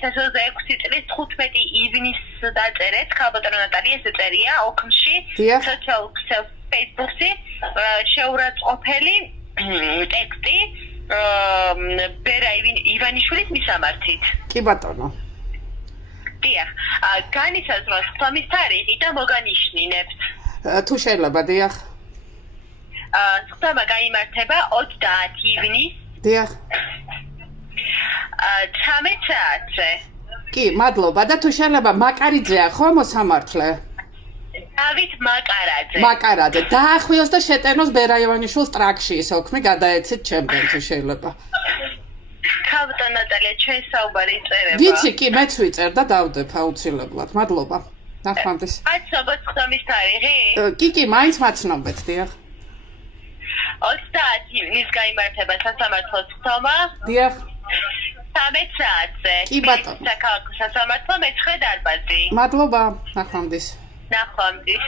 2026 წლის 15 ივნისს დაწერეთ, ქალბატონო ნატალია ეს წერია ოქმში, social Facebook-ში შეურაცხყოფელი ტექსტი ბერა ივანიშვილის მისამართით. კი ბატონო. დიახ, განისაზღვროს ხმის თარიღი და მოგანიშნინებთ. თუ შეიძლება, დიახ. ხმა გაიმართება 30 ივნისს. დიახ. 13 საათზე. კი, მადლობა და თუ შეიძლება მაკარიძეა ხო მოსამართლე? დავით მაკარაძე. მაკარაძე. დაახვიოს და შეტენოს ბერა ივანიშვილს ტრაქში ის ოქმი გადაეცით ჩემთან თუ შეიძლება. ქალბატონო ნატალია, ჩვენ საუბარი იწერება. ვიცი, კი, მეც ვიწერ და დავდებ აუცილებლად. მადლობა. ნახვამდის. მაცნობთ ხმის თარიღი? კი, მაინც მაცნობეთ, დიახ. 30 ივნისს გაიმართება სასამართლოს ხმა. დიახ. 13 საათზე. კი ბატონო. საქალაქო სასამართლო მე-9 დარბაზი. მადლობა. ნახვამდის. ნახვამდის.